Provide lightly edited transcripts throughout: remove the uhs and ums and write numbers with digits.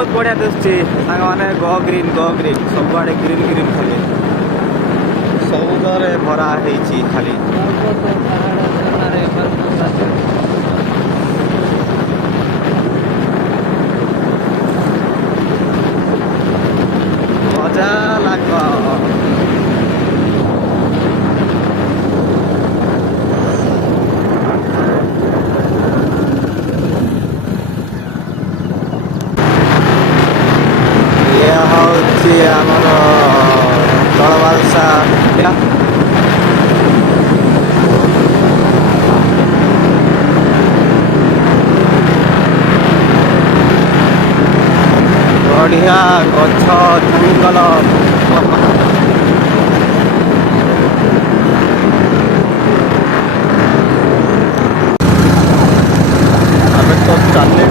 बहुत बढ़िया दिशुची सांग माने गो ग्रीन सब आड़े ग्रीन ग्रीन खाली समुद्र भरा है खाली मजा लागो आमर तलवालसा बढ़िया गछ जंगल आम तो चले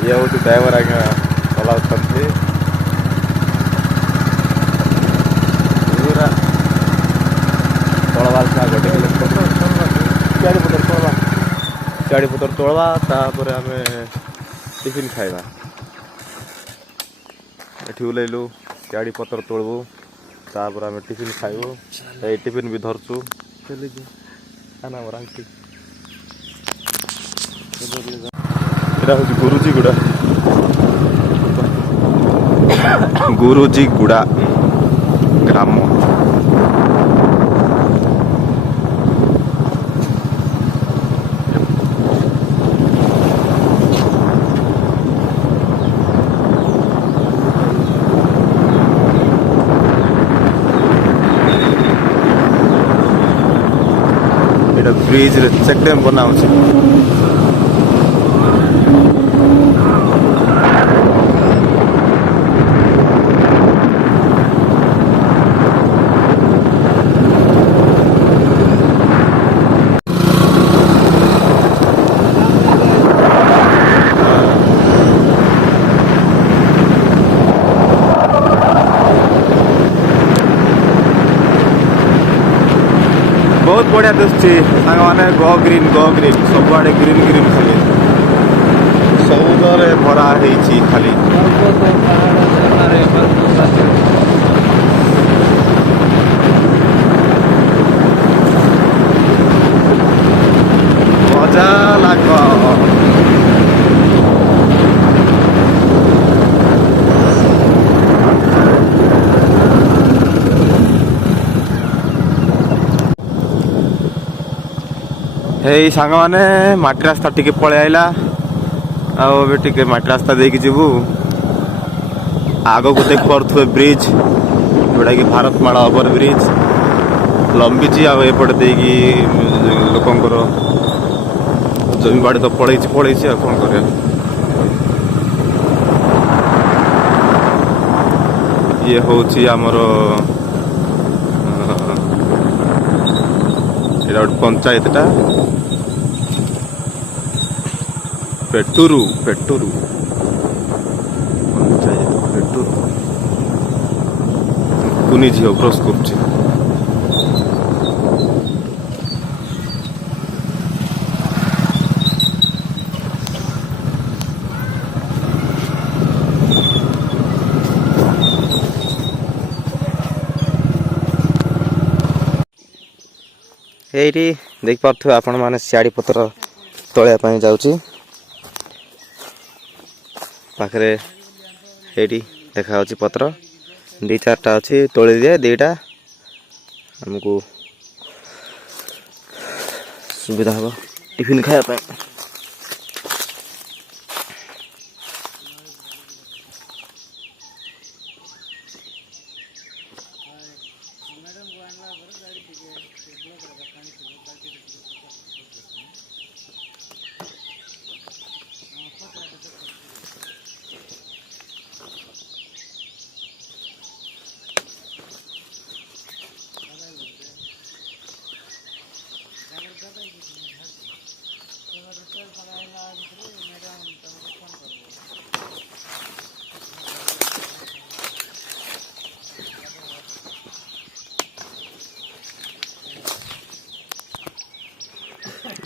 ये हूँ ड्राइवर आज्ञा चलाउछन्ति पूरा तलवालसा गोटे किलोमीटर चाड़ीपतर तोड़वा तापर आम टिफिन खाइबा एठी ओल्लैलु चाड़ीपतर तोड़बू तापर आम टिफिन खाइबू ए टिफिन भी धरचु खाना आंटी एटा हूँ गुरुजी गुड़ा गुरुजी गुड़ा ग्राम ब्रिज चेक डैम बना बहुत बढ़िया दिशुची सांग माने गो ग्रीन सब आड़े ग्रीन ग्रीन खाली समुद्र भरा है खाली मजा लागो हे सांग माने माटी रास्ता टिके पळे आइला आबे टिके माटी रास्ता देकी जीवु आगो को देख पड़थुए ब्रिज जोड़ा कि भारतमाला ओवर ब्रिज लंबीची आ एपटे देकी लोकंकर जमी बाड़ी तो पड़े आ कौन करे ये होची आमर एटा पंचायतटा पेटूरू पंचायत पेटूरू कुनी झील क्रॉस कर एठी देख पार्थु आपण माने शाड़ी पत्र तोड़िया जाऊँगी पाखरे एठी देखा पत्र दी चार्टा अच्छी तोड़ी दिए दीटा आमको सुविधा हम टिफिन खाया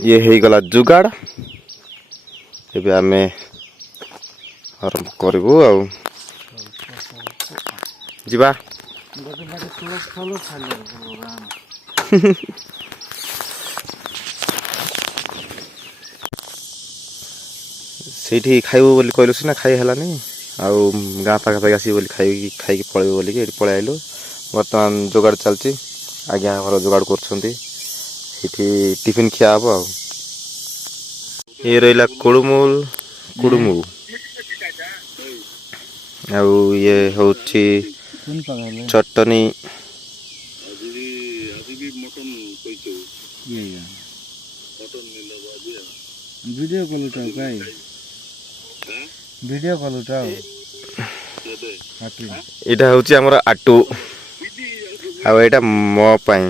ये है गला जुगाड़ ଏବେ ଆମେ ଆରମ୍ଭ କରିବୁ ଆଉ ଯିବା। ସେଇଠି ଖାଇବୁ ବୋଲି କହିଲୁ ସିନା ଖାଇ ହେଲାନି ଆଉ ଗାଁ ପାଖାପାଖି ଆସିବୁ ବୋଲି ଖାଇକି ପଳେଇବୁ ବୋଲିକି ଏଠି ପଳେଇ ଆଇଲୁ। ବର୍ତ୍ତମାନ ଯୋଗାଡ଼ ଚାଲିଛି, ଆଜ୍ଞା ଆମର ଯୋଗାଡ଼ କରୁଛନ୍ତି, ସେଇଠି ଟିଫିନ୍ ଖିଆ ହବ ଆଉ। ଇଏ ରହିଲା କୁଡ଼ୁମୁ ଆଉ ଇଏ ହେଉଛି ଚଟଣି। वीडियो कॉल उठाओ काय वीडियो कॉल उठाओ ଏଇଟା ହେଉଛି ଆମର ଆଟୁ ଆଉ ଏଇଟା ମୋ ପାଇଁ।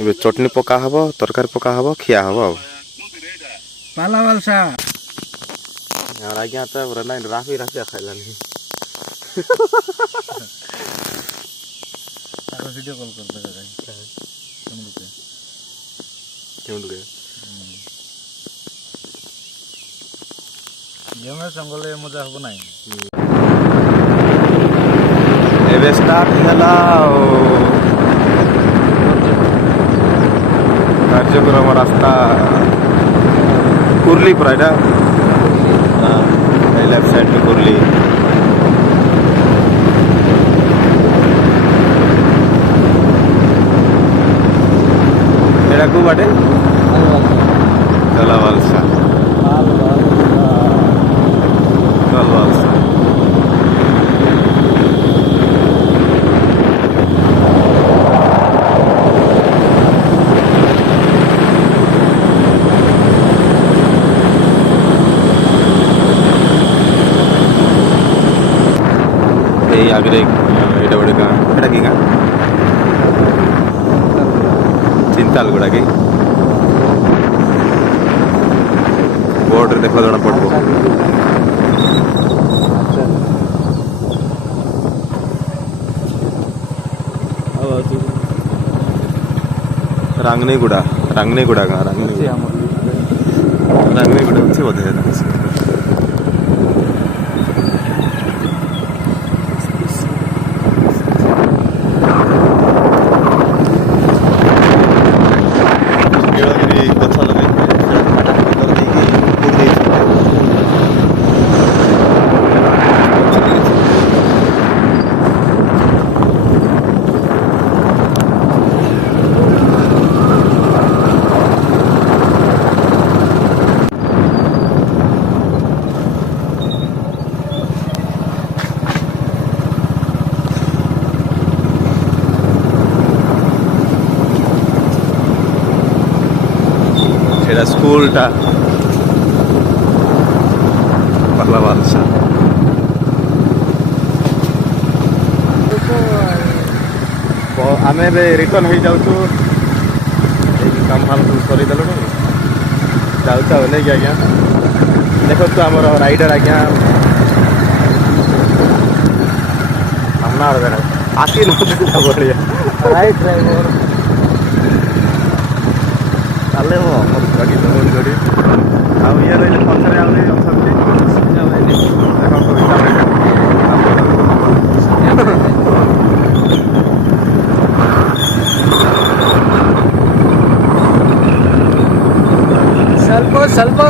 ଏବେ ଚଟଣି ପକା ହବ, ତରକାରୀ ପକା ହବ, ଖିଆ ହବ ଆଉ। पाला वालसा ଆଜ୍ଞା ତ ନାଇଁ ରାଫି ଖାଇଲାନି। वीडियो कॉल करता है जंगल मजा हम ना ଏବେ ଷ୍ଟାର୍ଟ ହେଲା ଆଉ କାର୍ଯ୍ୟକ୍ରମ। ରାସ୍ତା କୁର୍ଲି ପୁରା ଏଇଟା ଲେଫ୍ଟ ସାଇଡ୍ କୁର୍ଲି। ଏଇଟା କୋଉ ବାଟେ? କଲାବାଲସା। ଏଇ ଆଗରେ ଏଇଟା ଗୋଟେ ଗାଁ, ଏଇଟା କି ଗାଁ? ଚିନ୍ତାଲଗୁଡ଼ା କି? ବୋର୍ଡରେ ଦେଖ ଜଣା ପଡ଼ିବ। ରାଙ୍ଗନିଗୁଡ଼ା ଗାଁ ରାଙ୍ଗନିଗୁଡ଼ା ଅଛି ବୋଧେ। এটা স্কুলটা ପାଲାବାଲସା। ଆମେ ଏବେ ରିଟର୍ନ ହେଇଯାଉଛୁ, ଏଇ କାମ ଫାମ ସବୁ ସରେଇଦେଲୁଣି, ଯାଉଛୁ ଆଉ ନେଇକି। ଆଜ୍ଞା ଦେଖନ୍ତୁ ଆମର ରାଇଡର ଆଜ୍ଞା ଆସି ବଢ଼ିଆ ରାଇଟ୍ ଡ୍ରାଇଭର ଚାଲେ ମୋ ଗାଡ଼ି ଦୌଡ଼ି ଗାଡ଼ି ଆଉ ଇଏ ରହିଲେ ପଛରେ ଆହୁରି ଅଛନ୍ତି। ଦେଖନ୍ତୁ ಸ್ವಲ್ಪ